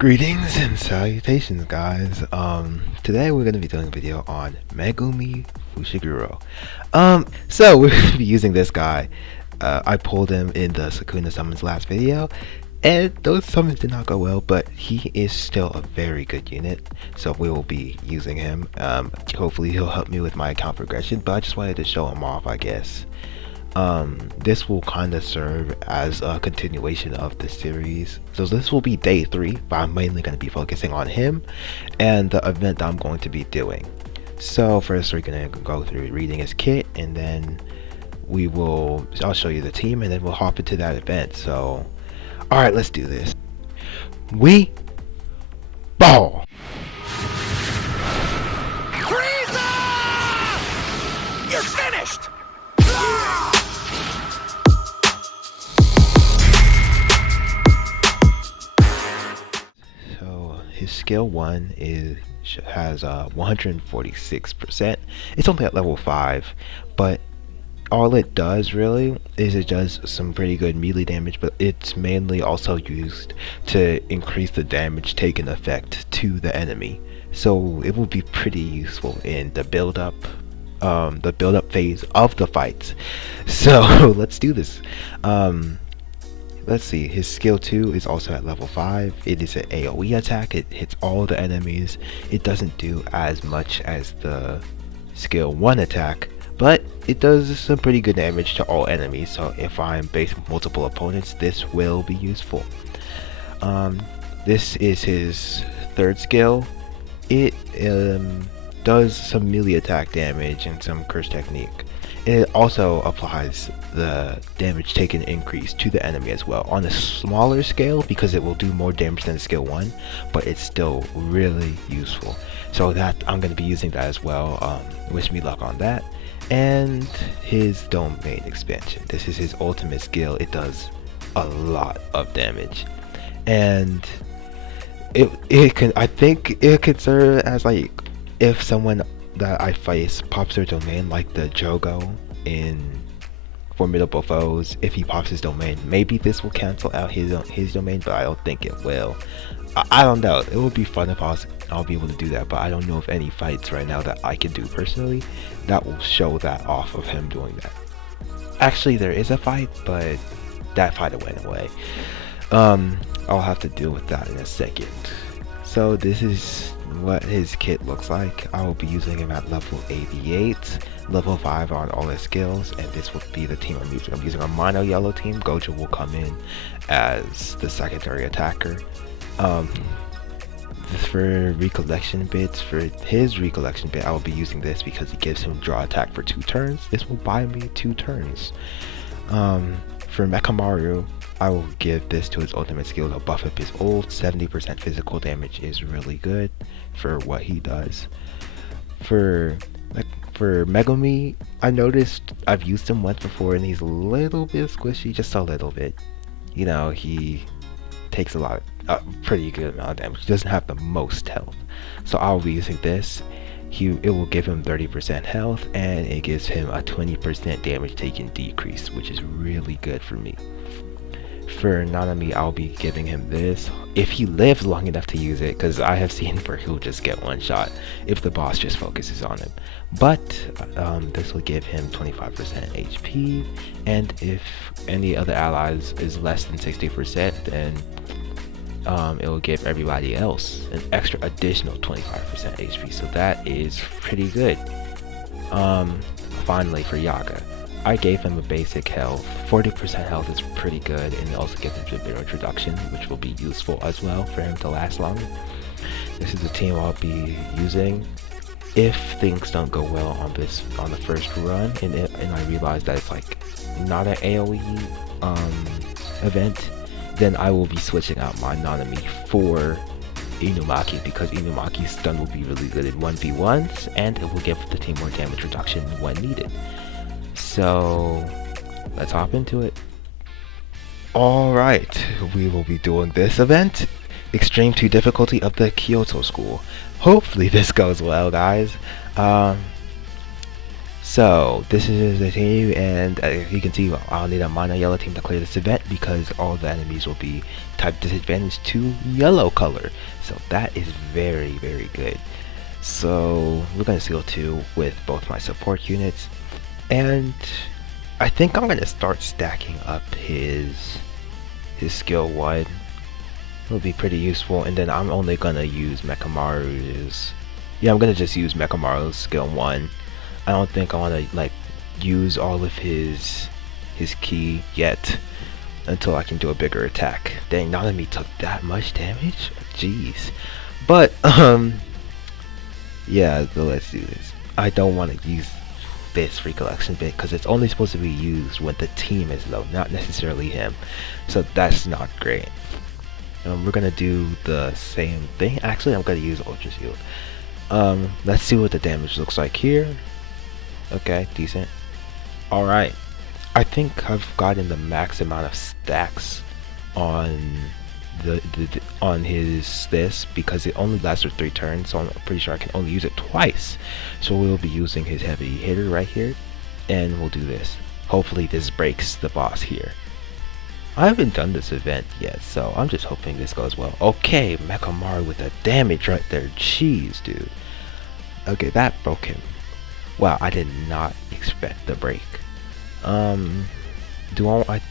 Greetings and salutations, guys. Today we're gonna be doing a video on Megumi Fushiguro. So we're gonna be using this guy. I pulled him in the Sakuna summons last video, and those summons did not go well, but he is still a very good unit, so we will be using him. Hopefully he'll help me with my account progression, but I just wanted to show him off, I guess. This will kind of serve as a continuation of the series. So this will be day 3, but I'm mainly going to be focusing on him and the event that I'm going to be doing. So first we're going to go through reading his kit, and then I'll show you the team, and then we'll hop into that event. So alright, let's do this. We ball! You're finished! So his skill 1 has 146%. It's only at level 5, but all it does really is it does some pretty good melee damage, but it's mainly also used to increase the damage taken effect to the enemy. So it will be pretty useful in the build up phase of the fights. So let's do this. Let's see, his skill 2 is also at level 5. It is an AoE attack. It hits all the enemies. It doesn't do as much as the skill 1 attack, but it does some pretty good damage to all enemies. So if I'm facing multiple opponents, this will be useful. This is his 3rd skill. It does some melee attack damage and some curse technique. It also applies the damage taken increase to the enemy as well on a smaller scale, because it will do more damage than skill 1, but it's still really useful. So that I'm going to be using that as well. Wish me luck on that. And his domain expansion. This is his ultimate skill. It does a lot of damage, and I think it could serve as, like, if someone that I face pops their domain, like the Jogo in Formidable Foes. If he pops his domain, maybe this will cancel out his domain, but I don't think it will. I don't know. It would be fun if I'll be able to do that, but I don't know of any fights right now that I can do personally that will show that off of him doing that. Actually, there is a fight, but that fight went away. I'll have to deal with that in a second. So this is what his kit looks like. I will be using him at level 88, level 5 on all his skills, and this will be the team I'm using. I'm using a mono yellow team. Gojo will come in as the secondary attacker. For recollection bits, for his recollection bit, I will be using this because it gives him draw attack for 2 turns. This will buy me 2 turns. For Mechamaru, I will give this to his ultimate skill to buff up his ult. 70% physical damage is really good for what he does. For Megumi, I noticed I've used him once before, and he's a little bit squishy, just a little bit. You know, he takes a pretty good amount of damage. He doesn't have the most health, so I'll be using this. It will give him 30% health, and it gives him a 20% damage taken decrease, which is really good for me. For Nanami, I'll be giving him this if he lives long enough to use it, because I have seen where he'll just get one shot if the boss just focuses on him. But this will give him 25% HP, and if any other allies is less than 60%, then it will give everybody else an extra additional 25% HP, so that is pretty good. Finally, for Yaga, I gave him a basic health. 40% health is pretty good, and it also gives him a bit of introduction, which will be useful as well for him to last longer. This is the team I'll be using if things don't go well on the first run, and I realize that it's like not an AoE event. Then I will be switching out my Nanami for Inumaki, because Inumaki's stun will be really good in 1v1s, and it will give the team more damage reduction when needed. So let's hop into it. Alright, we will be doing this event, Extreme 2 difficulty of the Kyoto school. Hopefully this goes well, guys. So this is the team, and as you can see, I'll need a mono yellow team to clear this event because all the enemies will be type disadvantage to yellow color. So that is very, very good. So we're gonna seal 2 with both my support units, and I think I'm gonna start stacking up his skill 1. It'll be pretty useful, and then I'm only gonna use Mechamaru's. Yeah, I'm gonna just use Mechamaru's skill 1. I don't think I wanna like use all of his key yet until I can do a bigger attack. Dang, none of me took that much damage. Jeez. But yeah, so let's do this. I don't want to use this recollection bit because it's only supposed to be used when the team is low, not necessarily him. So that's not great. We're gonna do the same thing. Actually, I'm gonna use Ultra Shield. Let's see what the damage looks like here. Okay, decent. Alright. I think I've gotten the max amount of stacks on on this because it only lasts for 3 turns, so I'm pretty sure I can only use it twice. So we'll be using his heavy hitter right here, and we'll do this. Hopefully this breaks the boss here. I haven't done this event yet, so I'm just hoping this goes well. Okay, Mechamaru with the damage right there. Jeez, dude. Okay, that broke him. Wow, I did not expect the break. Do I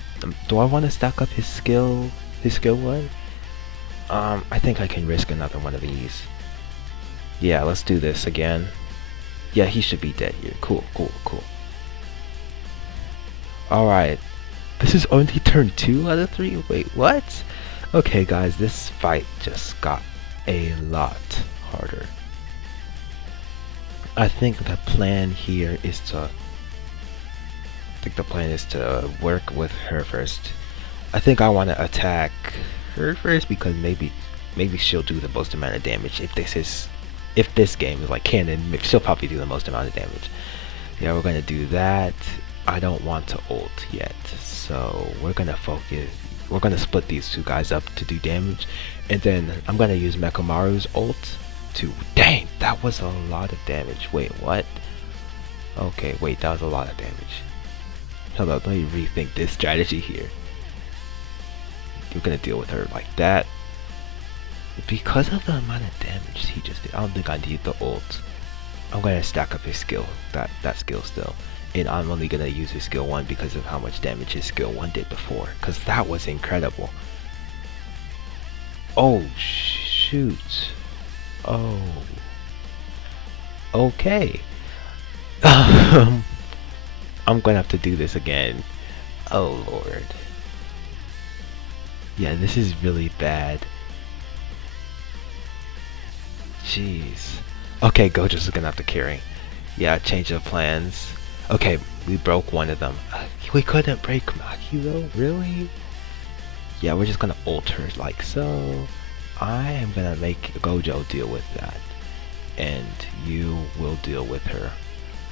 want to stack up his skill 1? I think I can risk another one of these. Yeah, let's do this again. Yeah, he should be dead here. Cool. Alright. This is only turn 2 out of 3? Wait, what? Okay, guys, this fight just got a lot harder. I think the plan here is to work with her first. I think I want to attack her first because maybe she'll do the most amount of damage. If this game is like canon, she'll probably do the most amount of damage. Yeah, we're gonna do that. I don't want to ult yet, so we're gonna focus. We're gonna split these 2 guys up to do damage, and then I'm gonna use Mechamaru's ult to. Dang, that was a lot of damage. Wait, what? Okay, wait, that was a lot of damage. Hold up, let me rethink this strategy here. We're gonna deal with her like that. Because of the amount of damage he just did, I don't think I need the ult. I'm gonna stack up his skill, that skill still. And I'm only gonna use his skill 1 because of how much damage his skill 1 did before. Cause that was incredible. Oh shoot. Oh. Okay. I'm gonna have to do this again. Oh lord. Yeah, this is really bad. Jeez. Okay, Gojo's gonna have to carry. Yeah, change of plans. Okay, we broke one of them. We couldn't break Maki though? Really? Yeah, we're just gonna ult her like so. I am gonna make Gojo deal with that. And you will deal with her.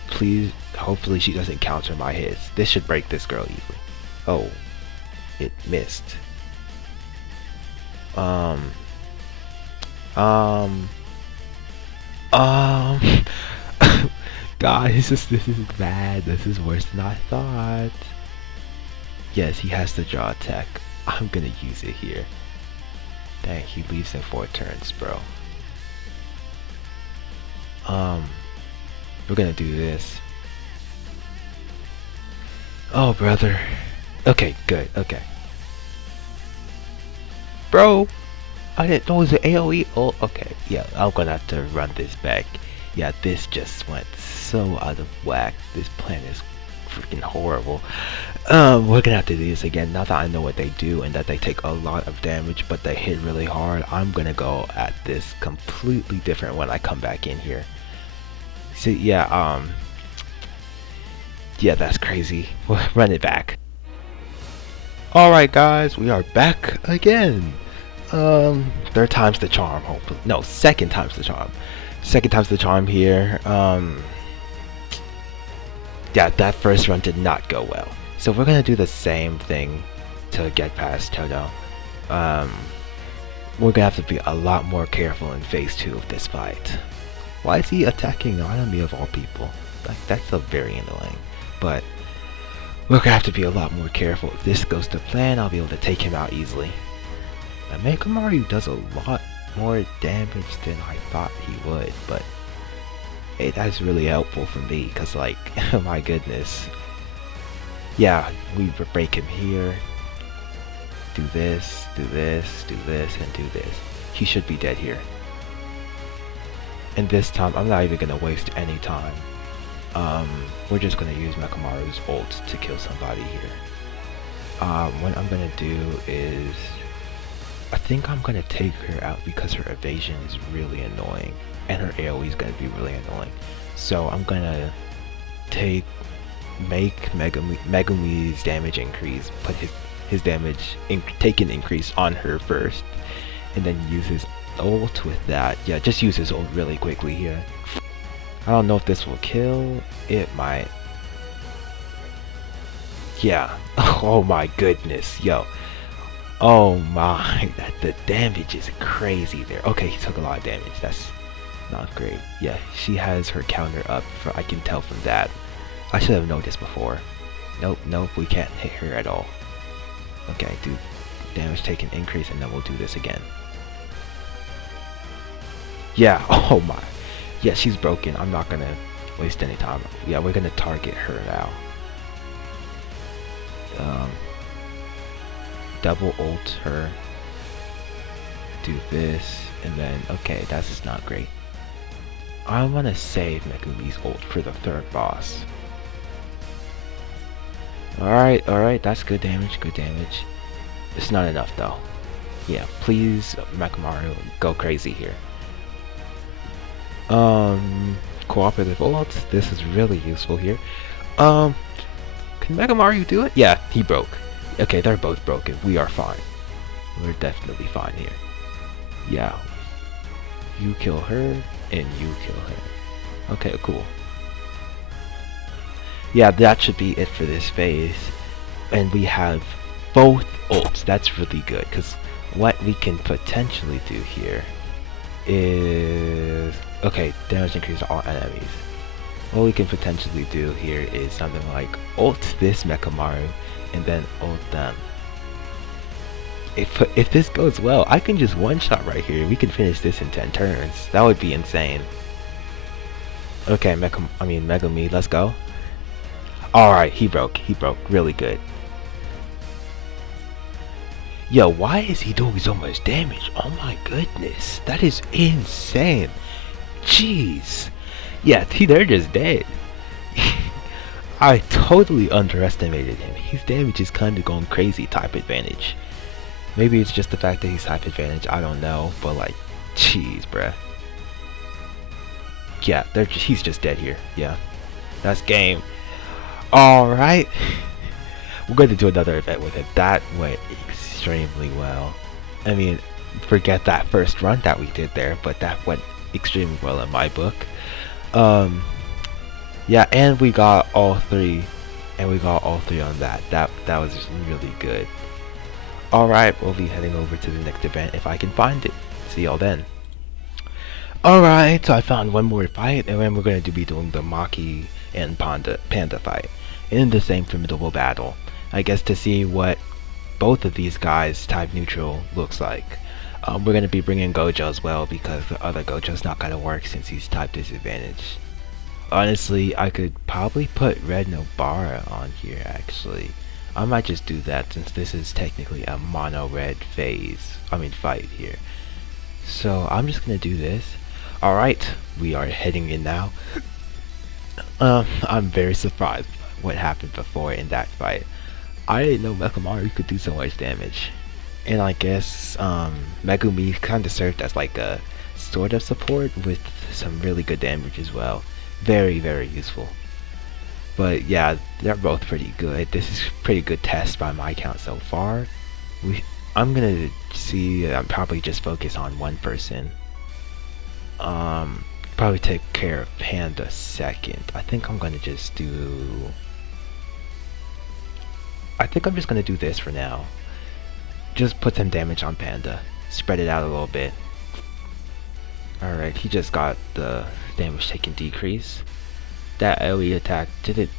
Please, hopefully she doesn't counter my hits. This should break this girl easily. Oh, it missed. Guys, this is bad. This is worse than I thought. Yes, he has the draw attack. I'm gonna use it here. Dang, he leaves in 4 turns, bro. We're gonna do this. Oh, brother. Okay, good. Okay. Bro, I didn't know it was an AoE. Oh, okay. Yeah, I'm gonna have to run this back. Yeah, this just went so out of whack. This plan is freaking horrible. We're gonna have to do this again. Now that I know what they do and that they take a lot of damage, but they hit really hard, I'm gonna go at this completely different when I come back in here. So yeah, yeah, that's crazy. Run it back. Alright guys, we are back again. Third time's the charm, hopefully. No, second time's the charm. Second time's the charm here. Yeah, that first run did not go well. So we're gonna do the same thing to get past Toto. We're gonna have to be a lot more careful in phase 2 of this fight. Why is he attacking the enemy of all people? Like, that's still very annoying. But we're gonna have to be a lot more careful. If this goes to plan, I'll be able to take him out easily. Now, Mechamaru does a lot more damage than I thought he would, but that's really helpful for me, because, like, my goodness. Yeah, we break him here. Do this, do this, do this, and do this. He should be dead here. And this time, I'm not even gonna waste any time. We're just gonna use Mechamaru's ult to kill somebody here. What I'm gonna do is, I think I'm gonna take her out because her evasion is really annoying, and her AoE is gonna be really annoying. So I'm gonna make Megumi's damage increase, put his damage taken increase on her first, and then use his ult with that. Yeah, just use his ult really quickly here. I don't know if this will kill. It might. Yeah. Oh my goodness, yo. Oh my, the damage is crazy there. Okay, he took a lot of damage. That's not great. Yeah, she has her counter up. I can tell from that. I should have noticed before. Nope, we can't hit her at all. Okay, do damage taken increase, and then we'll do this again. Yeah, oh my. Yeah, she's broken. I'm not gonna waste any time. Yeah, we're gonna target her now. Double ult her. Do this, and then, okay, that's just not great. I wanna save Megumi's ult for the third boss. Alright, that's good damage, It's not enough though. Yeah, please, Mechamaru, go crazy here. Cooperative ult, this is really useful here. Can Mechamaru do it? Yeah, he broke. Okay, they're both broken. We are fine. We're definitely fine here. Yeah. You kill her, and you kill her. Okay, cool. Yeah, that should be it for this phase. And we have both ults. That's really good, because what we can potentially do here is... Okay, damage increase to all enemies. What we can potentially do here is something like ult this Mechamaru, and then ult them. If this goes well, I can just one-shot right here. We can finish this in 10 turns. That would be insane. Okay, Megumi, let's go. Alright, he broke. Really good. Yo, why is he doing so much damage? Oh my goodness. That is insane. Jeez. Yeah, they're just dead. I totally underestimated him. His damage is kind of going crazy type advantage. Maybe it's just the fact that he's type advantage, I don't know. But like, jeez, bruh. Yeah, he's just dead here. Yeah, that's game. Alright. We're going to do another event with him. That went extremely well. I mean, forget that first run that we did there, but that went extremely well in my book. Yeah, and we got all three. And we got all three on that. That was just really good. Alright, we'll be heading over to the next event if I can find it. See y'all then. Alright, so I found one more fight, and then we're going to be doing the Maki and Panda fight in the same formidable battle. I guess to see what both of these guys type neutral looks like. We're going to be bringing Gojo as well, because the other Gojo's not going to work since he's type disadvantage. Honestly, I could probably put Red Nobara on here actually. I might just do that since this is technically a mono red fight here. So I'm just gonna do this. Alright, we are heading in now. I'm very surprised what happened before in that fight. I didn't know Mechamaru could do so much damage. And I guess Megumi kinda served as like a sort of support with some really good damage as well. Very, very useful. But yeah, they're both pretty good. This is a pretty good test by my count so far. I'm gonna see, I'm probably just focus on one person. Probably take care of Panda second. I think I'm just gonna do this for now. Just put some damage on Panda. Spread it out a little bit. Alright, he just got the damage taken decrease. that AoE attack didn't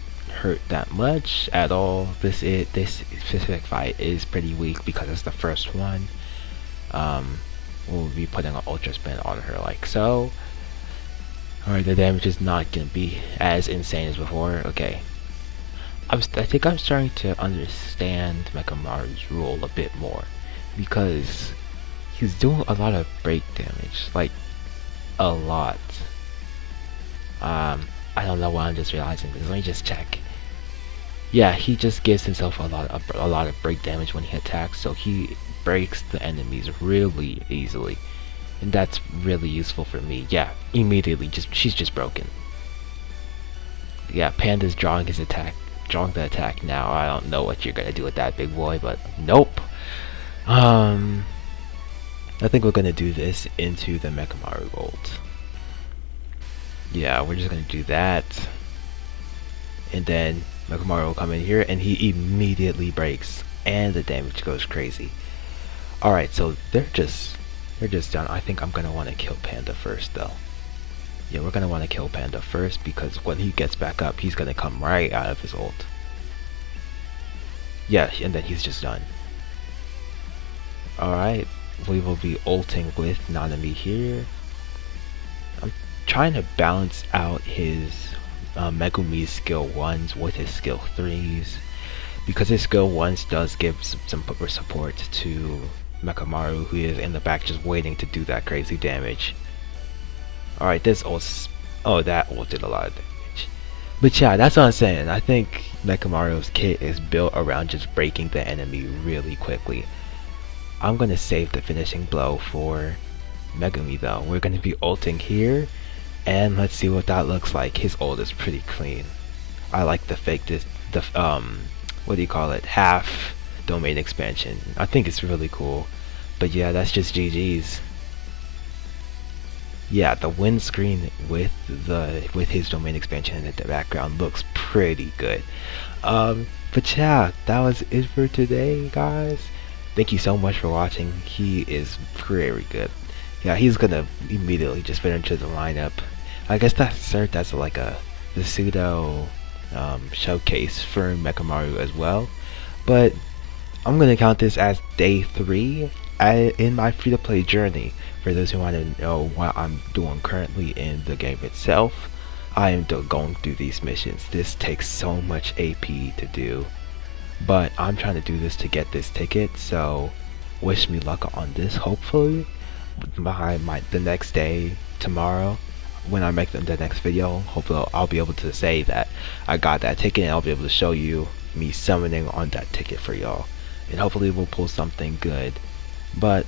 hurt that much at all. This specific fight is pretty weak because it's the first one. Um, we'll be putting an ultra spin on her like so. Alright, the damage is not gonna be as insane as before. Okay. I think I'm starting to understand Mechamaru's role a bit more, because he's doing a lot of break damage, like a lot. I don't know why I'm just realizing this. Let me just check. Yeah, he just gives himself a lot of break damage when he attacks, so he breaks the enemies really easily, and that's really useful for me. Yeah, immediately, she's just broken. Yeah, Panda's drawing the attack now. I don't know what you're gonna do with that, big boy, but nope. I think we're gonna do this into the Mechamaru ult. Yeah, we're just gonna do that, and then Mechamaru will come in here, and he immediately breaks, and the damage goes crazy. All right, so they're just done. I think I'm gonna want to kill Panda first, though. Yeah, we're gonna want to kill Panda first, because when he gets back up, he's gonna come right out of his ult. Yeah, and then he's just done. Alright, we will be ulting with Nanami here. I'm trying to balance out his Megumi's skill 1s with his skill 3s, because his skill 1s does give some support to Mechamaru, who is in the back just waiting to do that crazy damage. Alright, this ult, oh, that ult did a lot of damage. But yeah, that's what I'm saying. I think Mechamaru's kit is built around just breaking the enemy really quickly. I'm gonna save the finishing blow for Megumi though. We're gonna be ulting here, and let's see what that looks like. His ult is pretty clean. I like the what do you call it? Half domain expansion. I think it's really cool. But yeah, that's just GG's. Yeah, the windscreen with his domain expansion in the background looks pretty good. But yeah, that was it for today, guys. Thank you so much for watching. He is very good. Yeah, he's gonna immediately just fit into the lineup. I guess that's like the pseudo showcase for Mechamaru as well. But I'm gonna count this as day 3 in my free-to-play journey. For those who want to know what I'm doing currently in the game itself, I am going through these missions. This takes so much AP to do, but I'm trying to do this to get this ticket, so wish me luck on this. Hopefully the next day, tomorrow, when I make the next video, hopefully I'll be able to say that I got that ticket, and I'll be able to show you me summoning on that ticket for y'all, and hopefully we'll pull something good. But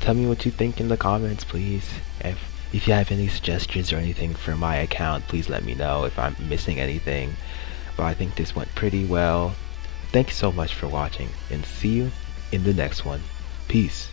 tell me what you think in the comments, please. If you have any suggestions or anything for my account, please let me know if I'm missing anything. But I think this went pretty well. Thank you so much for watching, and see you in the next one. Peace.